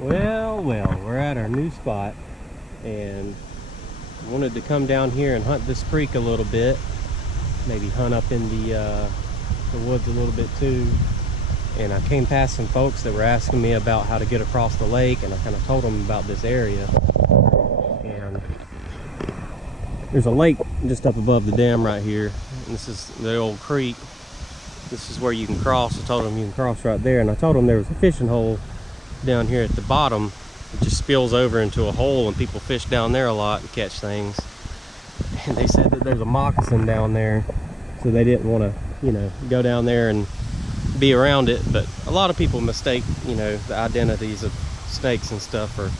Well, we're at our new spot and wanted to come down here and hunt this creek a little bit. Maybe hunt up in the woods a little bit too. And I came past some folks that were asking me about how to get across the lake, and I kind of told them about this area. And there's a lake just up above the dam right here. And this is the old creek. This is where you can cross. I told them you can cross right there, and I told them there was a fishing hole down here at the bottom. It just spills over into a hole, and people fish down there a lot and catch things. And they said that there's a moccasin down there, so they didn't want to, you know, go down there and be around it. But a lot of people mistake, you know, the identities of snakes and stuff for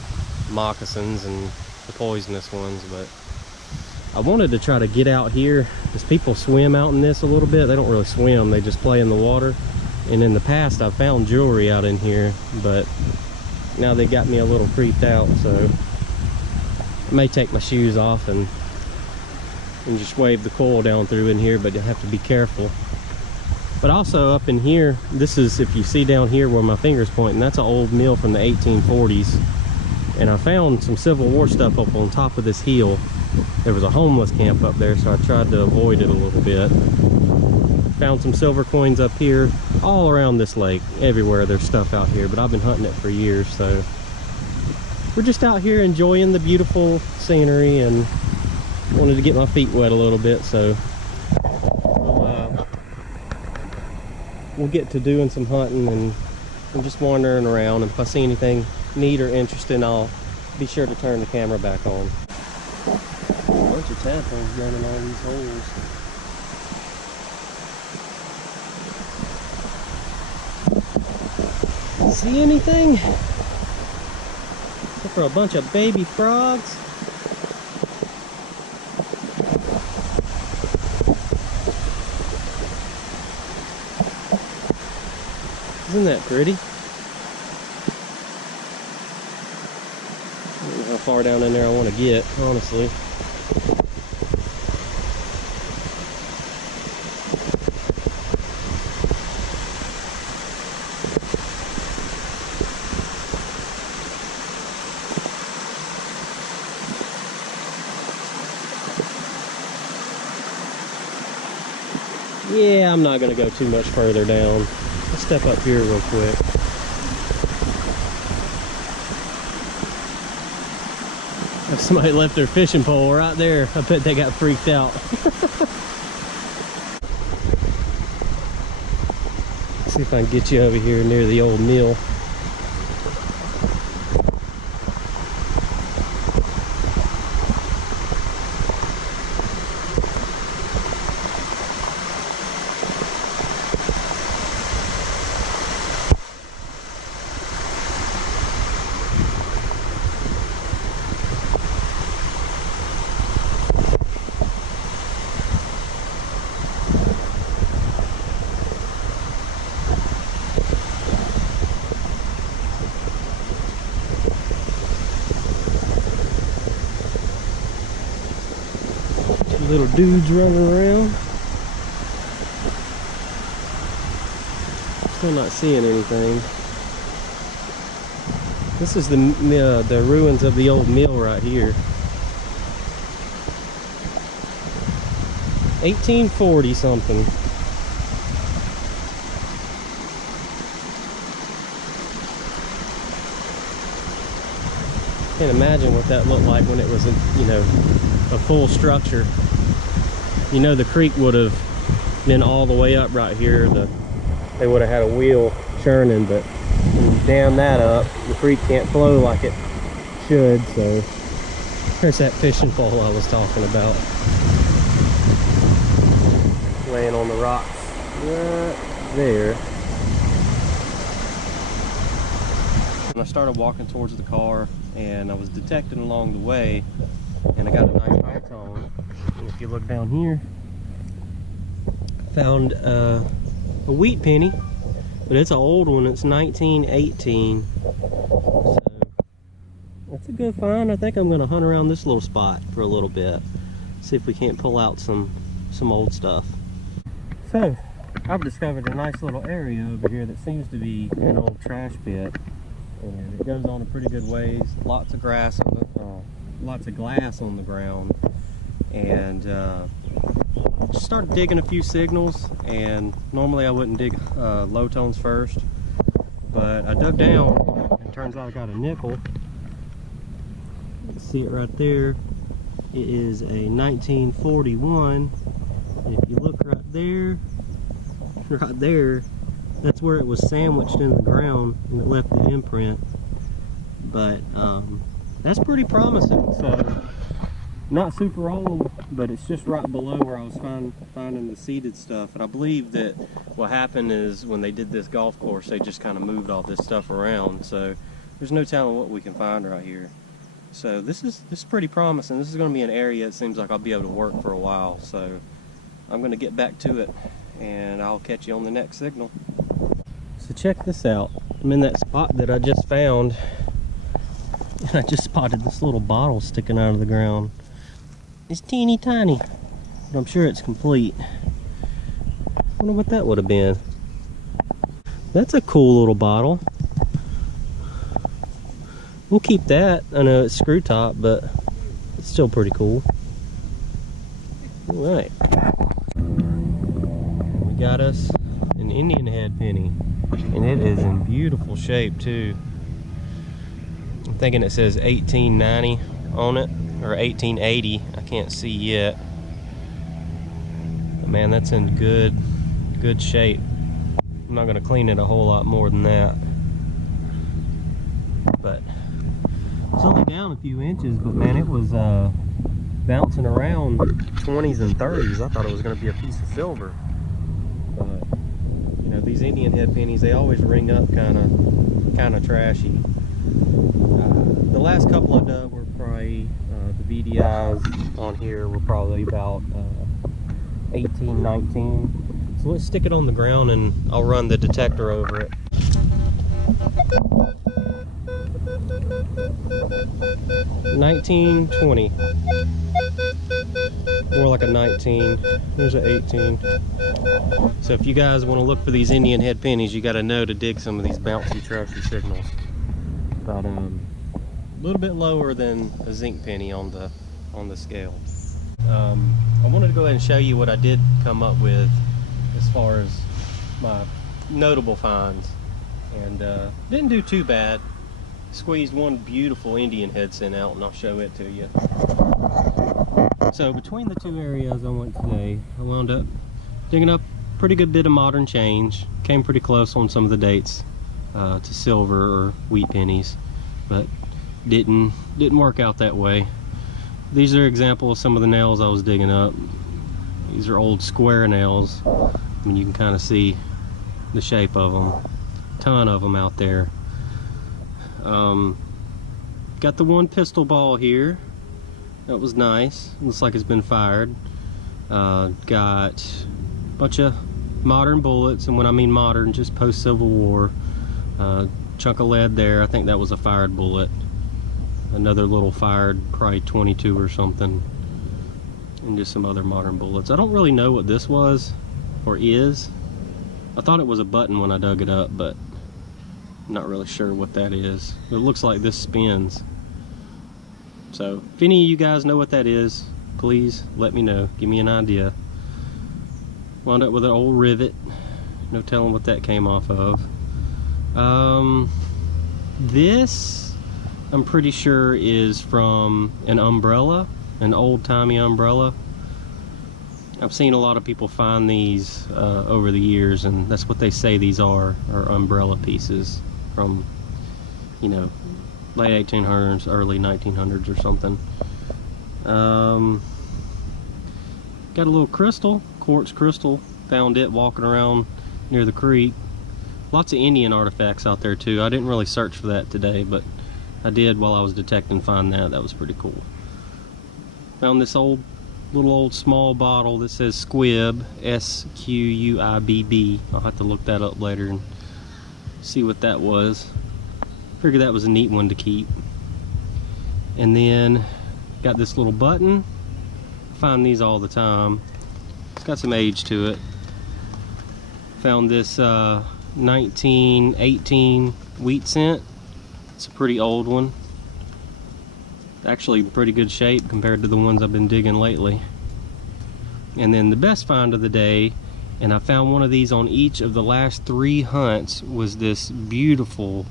moccasins and the poisonous ones. But I wanted to try to get out here because people swim out in this a little bit. They don't really swim, they just play in the water. And in the past I've found jewelry out in here, but now they got me a little creeped out, so I may take my shoes off and just wave the coil down through in here, but you have to be careful. But also up in here, this is, if you see down here where my finger's pointing, that's an old mill from the 1840s. And I found some Civil War stuff up on top of this hill. There was a homeless camp up there, so I tried to avoid it a little bit. Found some silver coins up here, all around this lake. Everywhere there's stuff out here, but I've been hunting it for years, so we're just out here enjoying the beautiful scenery and wanted to get my feet wet a little bit, so we'll get to doing some hunting and just wandering around. And if I see anything neat or interesting, I'll be sure to turn the camera back on. A bunch of tadpoles down in all these holes. See anything? Except for a bunch of baby frogs. Isn't that pretty? I don't know how far down in there I want to get, honestly. Yeah, I'm not going to go too much further down. Let's step up here real quick. If somebody left their fishing pole right there, I bet they got freaked out. See if I can get you over here near the old mill. Little dudes running around. Still not seeing anything. This is the ruins of the old mill right here. 1840 something. Can't imagine what that looked like when it was, you know, a full structure. You know, the creek would have been all the way up right here. They would have had a wheel churning, but when you dam that up, the creek can't flow like it should. So there's that fishing pole I was talking about, laying on the rocks right there. And I started walking towards the car, and I was detecting along the way, and I got a nice high tone. And if you look down here, I found a wheat penny, but it's an old one. It's 1918. So that's a good find. I think I'm going to hunt around this little spot for a little bit, see if we can't pull out some old stuff. So I've discovered a nice little area over here that seems to be an old trash pit. and it goes on a pretty good ways. Lots of grass on the, lots of glass on the ground, and just started digging a few signals. And normally I wouldn't dig low tones first, but I dug down, and it turns out I got a nickel. You can see it right there. It is a 1941. And if you look right there, that's where it was sandwiched in the ground and it left the imprint. But that's pretty promising. So not super old, but it's just right below where I was finding the seeded stuff. And I believe that what happened is when they did this golf course, they just kind of moved all this stuff around. So there's no telling what we can find right here. So this is pretty promising. This is going to be an area it seems like I'll be able to work for a while. So I'm going to get back to it, and I'll catch you on the next signal. So check this out. I'm in that spot that I just found, and I just spotted this little bottle sticking out of the ground. It's teeny tiny, but I'm sure it's complete. I wonder what that would have been. That's a cool little bottle. We'll keep that. I know it's screw top, but it's still pretty cool. All right. We got us an Indian head penny, and it is in beautiful shape too. I'm thinking it says 1890 on it, or 1880. I can't see yet. But man, that's in good shape. I'm not gonna clean it a whole lot more than that. But it's only down a few inches, but man, it was bouncing around 20s and 30s. I thought it was going to be a piece of silver. But you know, these Indian head pennies, they always ring up kind of trashy. The last couple I dug were probably the VDIs on here were probably about 18, 19. So let's stick it on the ground and I'll run the detector over it. 1920, more like a 19. There's an 18. So if you guys want to look for these Indian head pennies, you got to know to dig some of these bouncy trashy signals. About a little bit lower than a zinc penny on the scale. I wanted to go ahead and show you what I did come up with as far as my notable finds, and didn't do too bad. Squeezed one beautiful Indian head scent out, and I'll show it to you. So between the two areas I went today, I wound up digging up a pretty good bit of modern change. Came pretty close on some of the dates to silver or wheat pennies, but didn't work out that way. These are examples of some of the nails I was digging up. These are old square nails. I mean, you can kind of see the shape of them. Ton of them out there. Got the one pistol ball here. That was nice. Looks like it's been fired. Got a bunch of modern bullets, and when I mean modern, just post-Civil War. Chunk of lead there. I think that was a fired bullet. Another little fired, probably 22 or something. And just some other modern bullets. I don't really know what this was or is. I thought it was a button when I dug it up, but not really sure what that is. It looks like this spins. So if any of you guys know what that is, please let me know. Give me an idea. Wound up with an old rivet. No telling what that came off of. This I'm pretty sure is from an umbrella, an old-timey umbrella. I've seen a lot of people find these over the years, and that's what they say these are umbrella pieces from, you know, late 1800s, early 1900s or something. Got a little crystal, quartz crystal. Found it walking around near the creek. Lots of Indian artifacts out there too. I didn't really search for that today, but I did while I was detecting find that. That was pretty cool. Found this little old small bottle that says Squibb, S-Q-U-I-B-B. I'll have to look that up later and see what that was. Figured that was a neat one to keep. And then got this little button. I find these all the time. It's got some age to it. Found this 1918 wheat cent. It's a pretty old one. Actually pretty good shape compared to the ones I've been digging lately. And then the best find of the day, and I found one of these on each of the last 3 hunts, was this beautiful,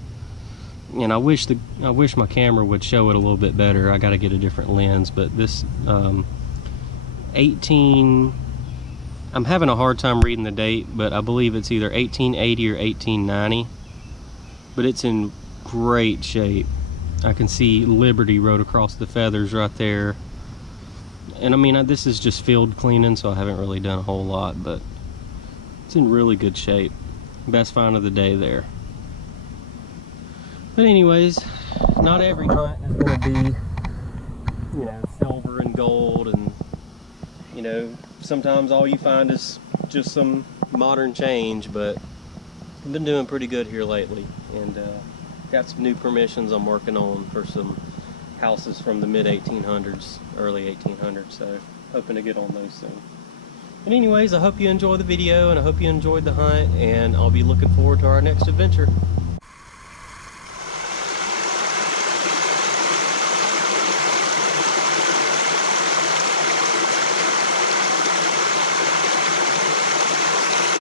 and I wish my camera would show it a little bit better. I got to get a different lens, but this 18, I'm having a hard time reading the date, but I believe it's either 1880 or 1890, but it's in great shape. I can see Liberty wrote across the feathers right there. And I mean, this is just field cleaning, so I haven't really done a whole lot, but it's in really good shape. Best find of the day there. But anyways, not every hunt is going to be, you know, silver and gold, and you know, sometimes all you find is just some modern change, but I've been doing pretty good here lately, and got some new permissions I'm working on for some houses from the mid-1800s, early 1800s, so hoping to get on those soon. But anyways, I hope you enjoyed the video, and I hope you enjoyed the hunt, and I'll be looking forward to our next adventure.